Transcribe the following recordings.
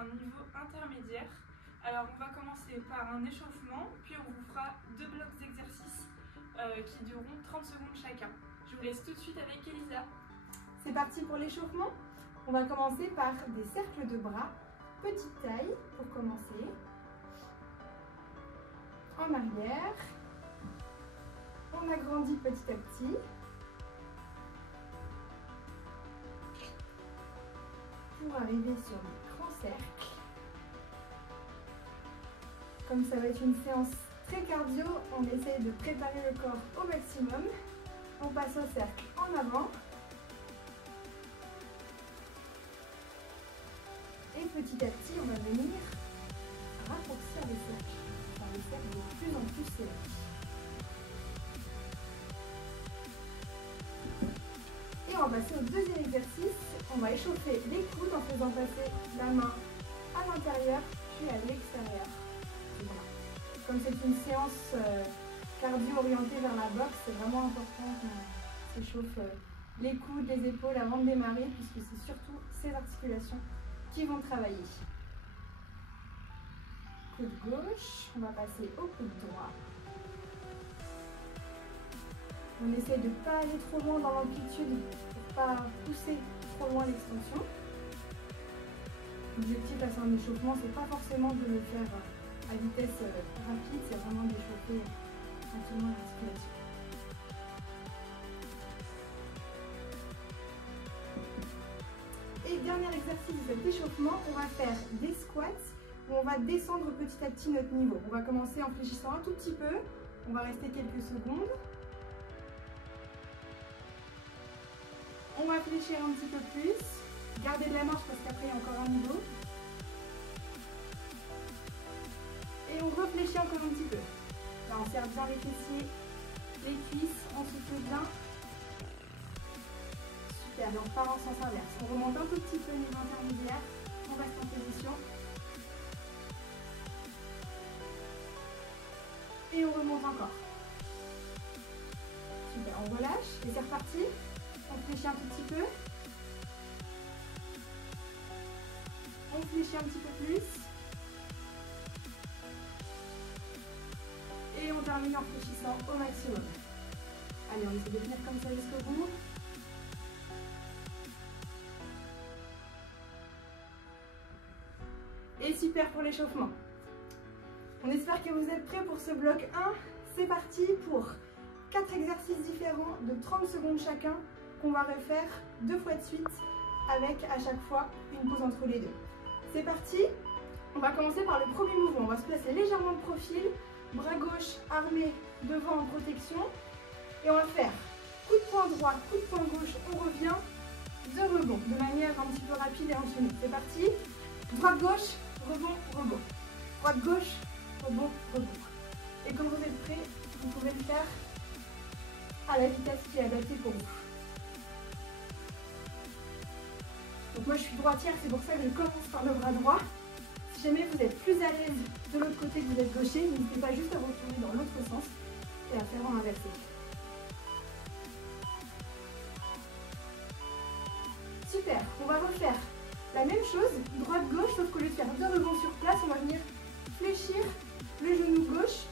un niveau intermédiaire. Alors on va commencer par un échauffement, puis on vous fera 2 blocs d'exercices qui dureront 30 secondes chacun. Je vous laisse tout de suite avec Elisa. C'est parti pour l'échauffement. On va commencer par des cercles de bras, petite taille pour commencer. En arrière. On agrandit petit à petit. Pour arriver sur le grand cercle. Comme ça va être une séance très cardio, on essaye de préparer le corps au maximum. On passe au cercle en avant. Et petit à petit, on va venir raccourcir les cercles. Faire les cercles de plus en plus serrés. Et on va passer au deuxième exercice. On va échauffer les coudes en faisant passer la main à l'intérieur puis à l'extérieur. Voilà. Comme c'est une séance cardio orientée vers la boxe, c'est vraiment important qu'on s'échauffe les coudes, les épaules avant de démarrer puisque c'est surtout ces articulations qui vont travailler. Coude gauche, on va passer au coude droit. On essaie de ne pas aller trop loin dans l'amplitude pour ne pas pousser trop loin l'extension. L'objectif à un échauffement, c'est pas forcément de le faire à vitesse rapide, c'est vraiment d'échauffer tranquillement l'articulation. Et dernier exercice de cet échauffement, on va faire des squats où on va descendre petit à petit notre niveau. On va commencer en fléchissant un tout petit peu, on va rester quelques secondes. On va fléchir un petit peu plus, garder de la marche parce qu'après il y a encore un niveau. Et on réfléchit encore un petit peu. Là, on serre bien les fessiers, les cuisses, on souffle bien. Super, on repart en sens inverse. On remonte un tout petit peu au niveau intermédiaire, on reste en position. Et on remonte encore. Super, on relâche et c'est reparti. On fléchit un tout petit peu. On fléchit un petit peu plus. Et on termine en fléchissant au maximum. Allez, on essaie de tenir comme ça jusqu'au bout. Et super pour l'échauffement. On espère que vous êtes prêts pour ce bloc 1. C'est parti pour 4 exercices différents de 30 secondes chacun qu'on va refaire 2 fois de suite avec à chaque fois une pause entre les deux. C'est parti. On va commencer par le premier mouvement. On va se placer légèrement de profil, bras gauche armé devant en protection. Et on va faire coup de poing droit, coup de poing gauche, on revient, 2 rebonds de manière un petit peu rapide et enchaînée. C'est parti. Droite gauche, rebond, rebond. Droite gauche, rebond, rebond. Et quand vous êtes prêts, vous pouvez le faire à la vitesse qui est adaptée pour vous. Donc moi je suis droitière, c'est pour ça que je commence par le bras droit. Si jamais vous êtes plus à l'aise de l'autre côté que vous êtes gaucher, n'hésitez pas juste à vous tourner dans l'autre sens et à faire en inversé. Super, on va refaire la même chose, droite-gauche, sauf qu'au lieu de faire 2 rebonds sur place, on va venir fléchir le genou gauche,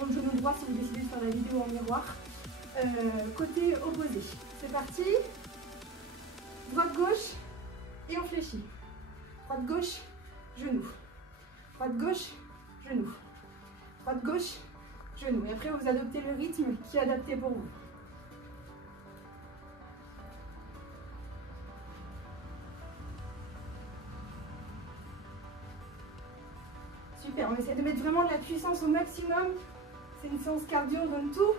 ou le genou droit si vous décidez de faire la vidéo en miroir, côté opposé. C'est parti, droite-gauche, et on fléchit. Droite-gauche, genou. Droite-gauche, genou. Droite-gauche, genou. Et après, vous adoptez le rythme qui est adapté pour vous. Super, on essaie de mettre vraiment de la puissance au maximum. C'est une séance cardio, on donne tout.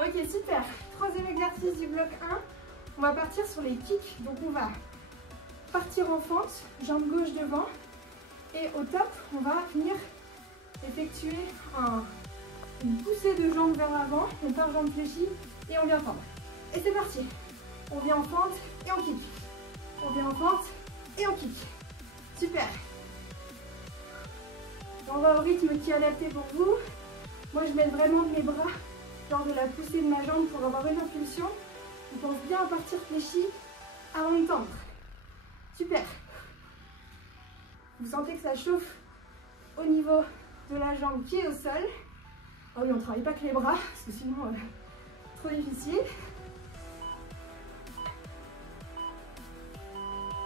Ok, super. Troisième exercice du bloc 1. On va partir sur les kicks. Donc on va partir en fente, jambe gauche devant. Et au top, on va venir effectuer une poussée de jambe vers l'avant. On part jambe fléchie et on vient fendre. Et c'est parti. On vient en fente et on kick. On vient en fente et on kick. Super. On va au rythme qui est adapté pour vous. Moi, je mets vraiment mes bras lors de la poussée de ma jambe pour avoir une impulsion. On pense bien à partir fléchi avant de tendre. Super. Vous sentez que ça chauffe au niveau de la jambe qui est au sol. Ah oui, on ne travaille pas que les bras, parce que sinon, trop difficile.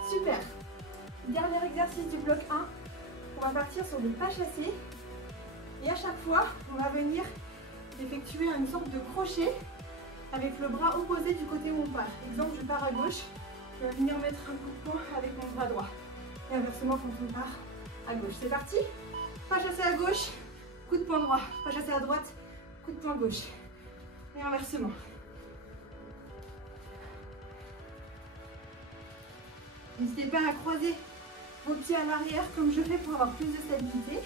Super. Dernier exercice du bloc 1. On va partir sur des pas chassés. Et à chaque fois, on va venir effectuer une sorte de crochet avec le bras opposé du côté où on part. Exemple, je pars à gauche, je vais venir mettre un coup de poing avec mon bras droit. Et inversement quand on part à gauche. C'est parti. Pas chassé à gauche, coup de poing droit. Pas chassé à droite, coup de poing gauche. Et inversement. N'hésitez pas à croiser vos pieds à l'arrière comme je fais pour avoir plus de stabilité.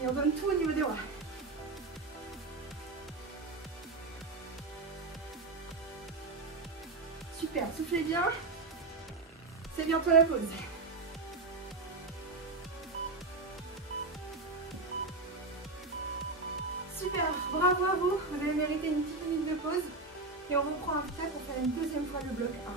Et on donne tout au niveau des bras. Super, soufflez bien. C'est bientôt la pause. Super, bravo à vous. Vous avez mérité une petite minute de pause. Et on reprend après pour faire une deuxième fois le bloc 1.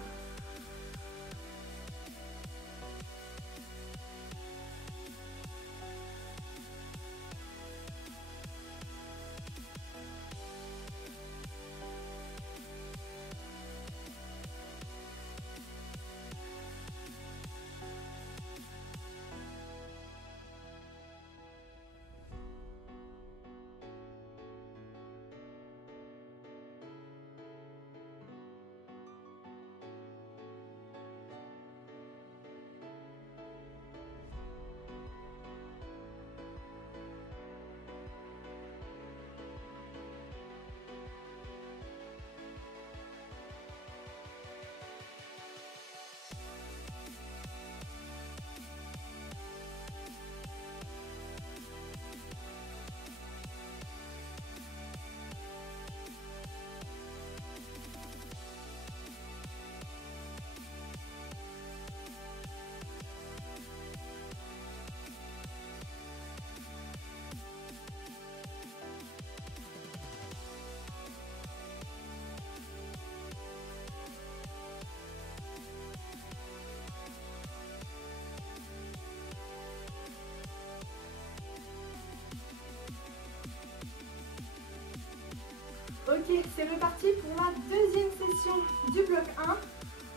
Ok, c'est reparti pour la deuxième session du bloc 1.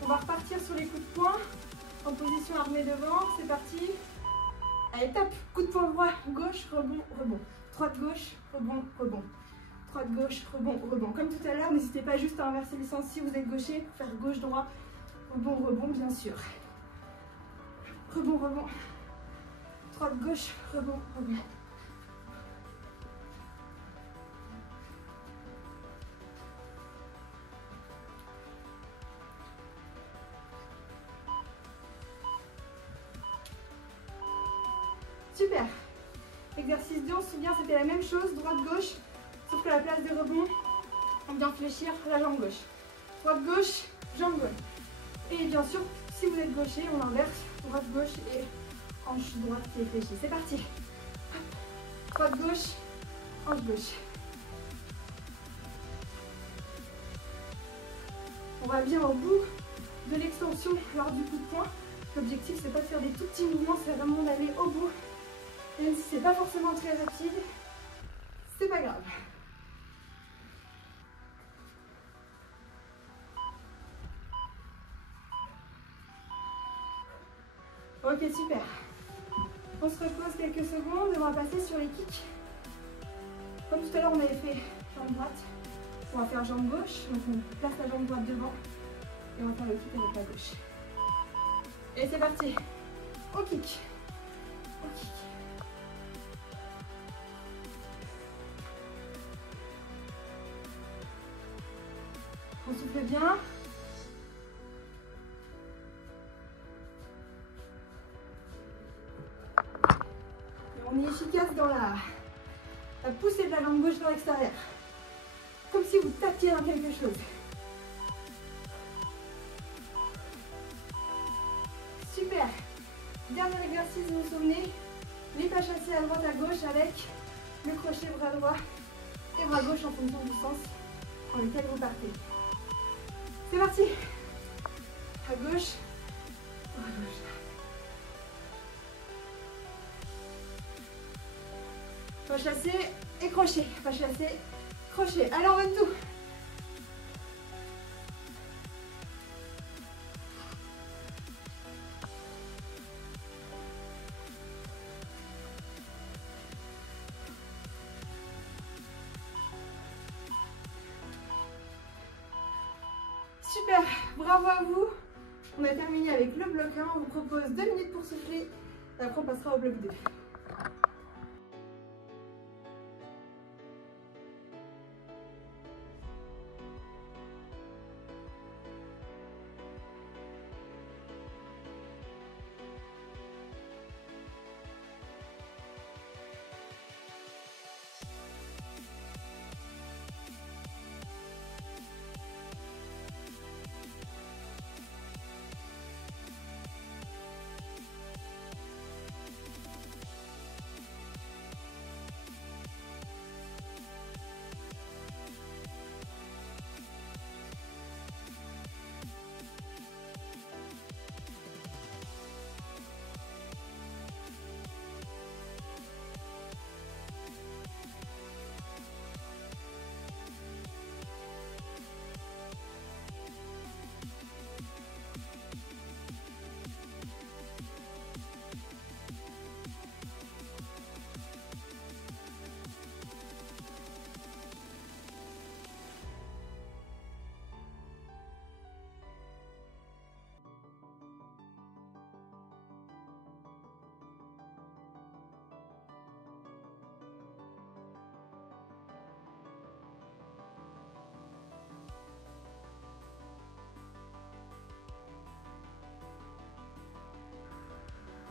On va repartir sur les coups de poing en position armée devant. C'est parti. Allez, top. Coup de poing droit, gauche, rebond, rebond. Droite, gauche, rebond, rebond. Droite, gauche, rebond, rebond. Comme tout à l'heure, n'hésitez pas juste à inverser le sens si vous êtes gaucher pour faire gauche, droit, rebond, rebond, bien sûr. Rebond, rebond. Droite, gauche, rebond, rebond. Super. Exercice 2, on se souvient, c'était la même chose, droite-gauche, sauf que à la place des rebonds, on vient fléchir la jambe gauche. Droite-gauche, jambe gauche. Et bien sûr, si vous êtes gaucher, on inverse, droite-gauche et hanche droite qui est fléchie. C'est parti. Droite-gauche, hanche gauche. On va bien au bout de l'extension lors du coup de poing. L'objectif, c'est pas de faire des tout petits mouvements, c'est vraiment d'aller au bout. Même si c'est pas forcément très rapide, c'est pas grave. Ok, super. On se repose quelques secondes et on va passer sur les kicks. Comme tout à l'heure, on avait fait jambe droite. On va faire jambe gauche. Donc on place la jambe droite devant et on va faire le kick avec la gauche. Et c'est parti. Au kick. Au kick. On souffle bien. Et on est efficace dans la poussée de la jambe gauche vers l'extérieur. Comme si vous tapiez dans quelque chose. Super. Dernier exercice, vous vous souvenez, les pas chassés à droite à gauche avec le crochet bras droit et bras gauche en fonction du sens dans lequel vous partez. C'est parti. Hop. gauche, bras gauche. Poche lacée et crochet. Poche lacée, crochet. Allez, on donne tout. Super, bravo à vous. On a terminé avec le bloc 1. On vous propose 2 minutes pour souffler. Et après, on passera au bloc 2.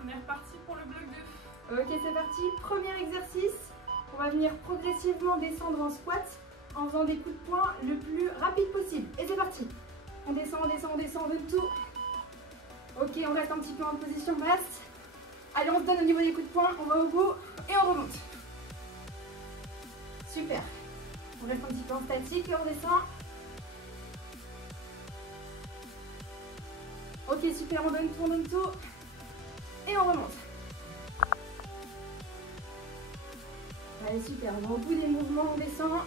On est reparti pour le bloc 2. Ok, c'est parti. Premier exercice. On va venir progressivement descendre en squat en faisant des coups de poing le plus rapide possible. Et c'est parti. On descend, on descend, on descend, on donne tout. Ok, on reste un petit peu en position basse. Allez, on se donne au niveau des coups de poing. On va au bout et on remonte. Super. On reste un petit peu en statique et on descend. Ok, super, on donne tout. Et on remonte. Allez, super, on va au bout des mouvements, on descend.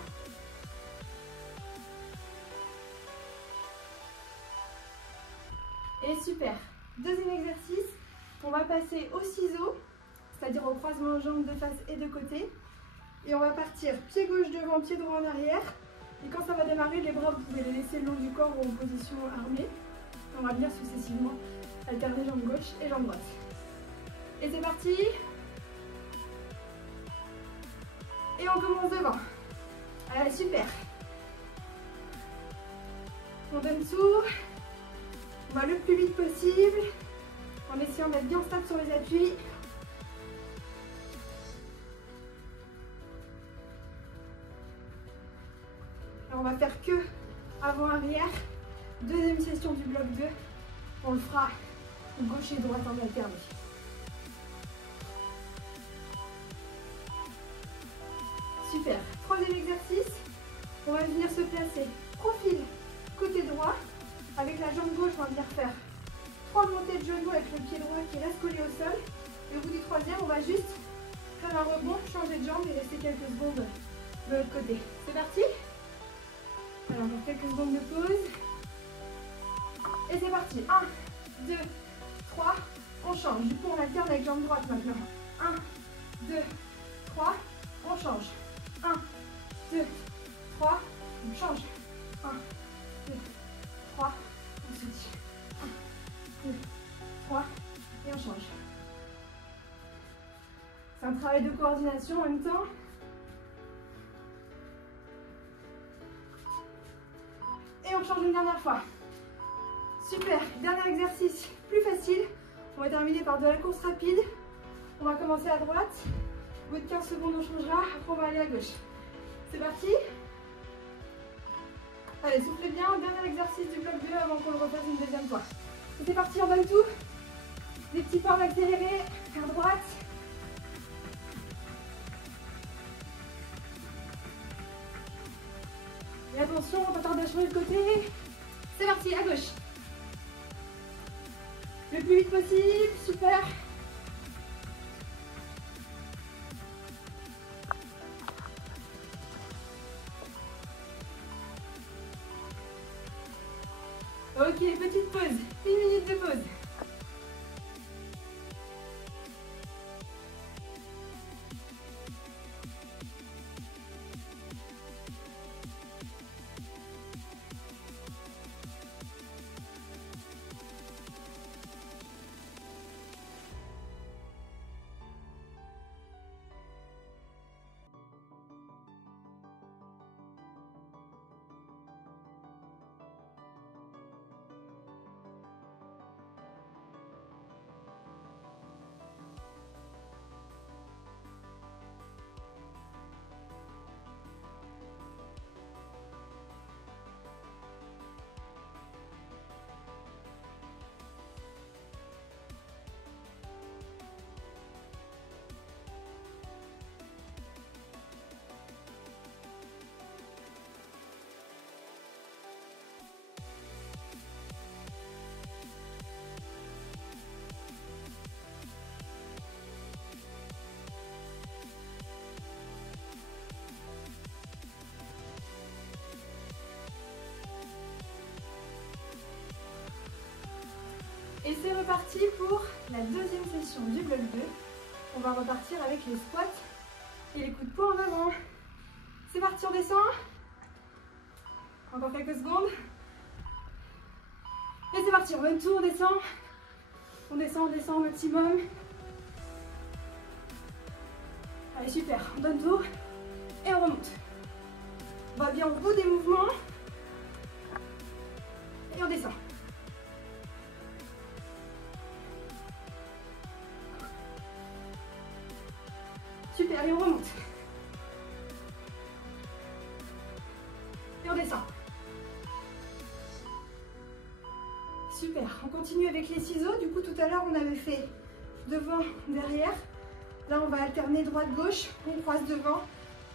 Et super. Deuxième exercice, on va passer au ciseau, c'est-à-dire au croisement de jambes de face et de côté. Et on va partir pied gauche devant, pied droit en arrière. Et quand ça va démarrer, les bras, vous pouvez les laisser le long du corps ou en position armée. On va venir successivement alterner jambe gauche et jambe droite. Et c'est parti. Et on commence devant. Allez, super. On donne tout. On va le plus vite possible en essayant d'être bien stable sur les appuis. Et on va faire que avant-arrière. Deuxième session du bloc 2. On le fera gauche et droite en alternée. Super. Troisième exercice. On va venir se placer profil côté droit. Avec la jambe gauche, on va venir faire 3 montées de genoux avec le pied droit qui reste collé au sol. Et au bout du troisième, on va juste faire un rebond, changer de jambe et rester quelques secondes de l'autre côté. C'est parti? Alors, encore quelques secondes de pause. Et c'est parti. 1, 2, 3. On change. Du coup, on alterne avec jambe droite maintenant. 1, 2, 3. On change. 1, 2, 3. On change. 1, 2, 3. On switch. 1, 2, 3. Et on change. C'est un travail de coordination en même temps. Et on change une dernière fois. Super. Dernier exercice plus facile. On va terminer par de la course rapide. On va commencer à droite. Au bout de 15 secondes, on changera. Après, on va aller à gauche. C'est parti. Allez, soufflez bien. Dernier exercice du bloc 2 avant qu'on le refasse une deuxième fois. C'est parti, on donne tout. Des petits pas accélérés. À droite. Et attention, on va pas tarder à changer de côté. C'est parti, à gauche. Le plus vite possible, super. Ok, petite pause, 1 minute de pause. Et c'est reparti pour la deuxième session du bloc 2. On va repartir avec les squats et les coups de poing en avant. C'est parti, on descend. Encore quelques secondes. Et c'est parti, on donne tout, on descend. On descend au maximum. Allez, super, on donne tout et on remonte. On va bien au bout des mouvements. Et on descend. Super, et on remonte. Et on descend. Super, on continue avec les ciseaux. Du coup, tout à l'heure, on avait fait devant, derrière. Là, on va alterner droite-gauche. On croise devant,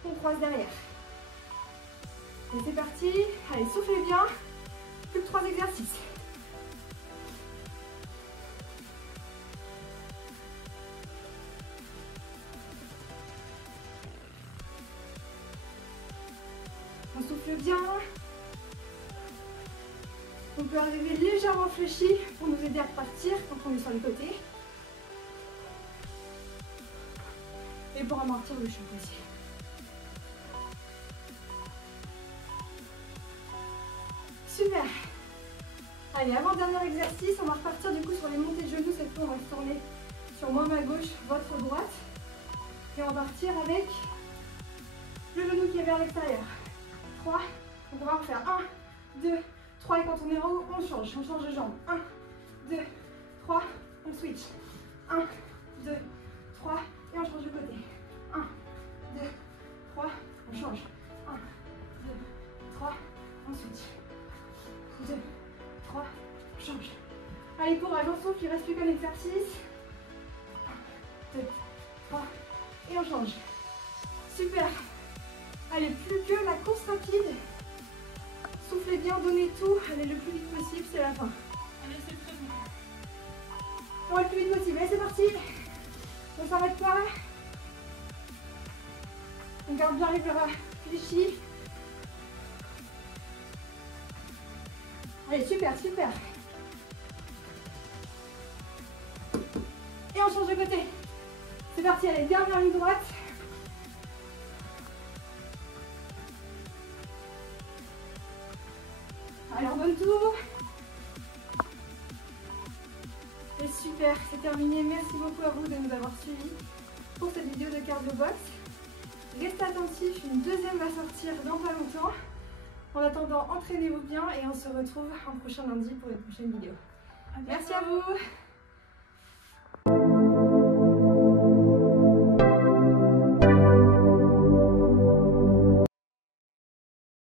on croise derrière. Et c'est parti. Allez, soufflez bien. Plus que 3 exercices. On souffle bien. On peut arriver légèrement fléchi pour nous aider à repartir quand on est sur les côtés. Et pour amortir le choc aussi. Super. Allez, avant-dernier exercice, on va repartir du coup sur les montées de genoux. Cette fois, on va se tourner sur moi, ma gauche, votre droite. Et on va partir avec le genou qui est vers l'extérieur. 3, donc on va en faire 1, 2, 3 et quand on est en haut, on change de jambe. 1, 2, 3, on switch. 1, 2, 3 et on change de côté. 1, 2, 3, on change. 1, 2, 3, on switch. 2, 3, on change. Allez, courage, on souffle, il ne reste plus qu'un exercice. 1, 2, 3 et on change. Super. Allez, plus que la course rapide. Soufflez bien, donnez tout. Allez, le plus vite possible, c'est la fin. Allez, c'est très bon. On va le plus vite possible. Allez, c'est parti. On ne s'arrête pas. On garde bien les bras fléchis. Allez, super, super. Et on change de côté. C'est parti, allez, dernière ligne droite. Allez, on donne tout. Et super, c'est terminé. Merci beaucoup à vous de nous avoir suivis pour cette vidéo de cardio box. Restez attentifs, une deuxième va sortir dans pas longtemps. En attendant, entraînez-vous bien et on se retrouve un prochain lundi pour une prochaine vidéo. Merci à vous.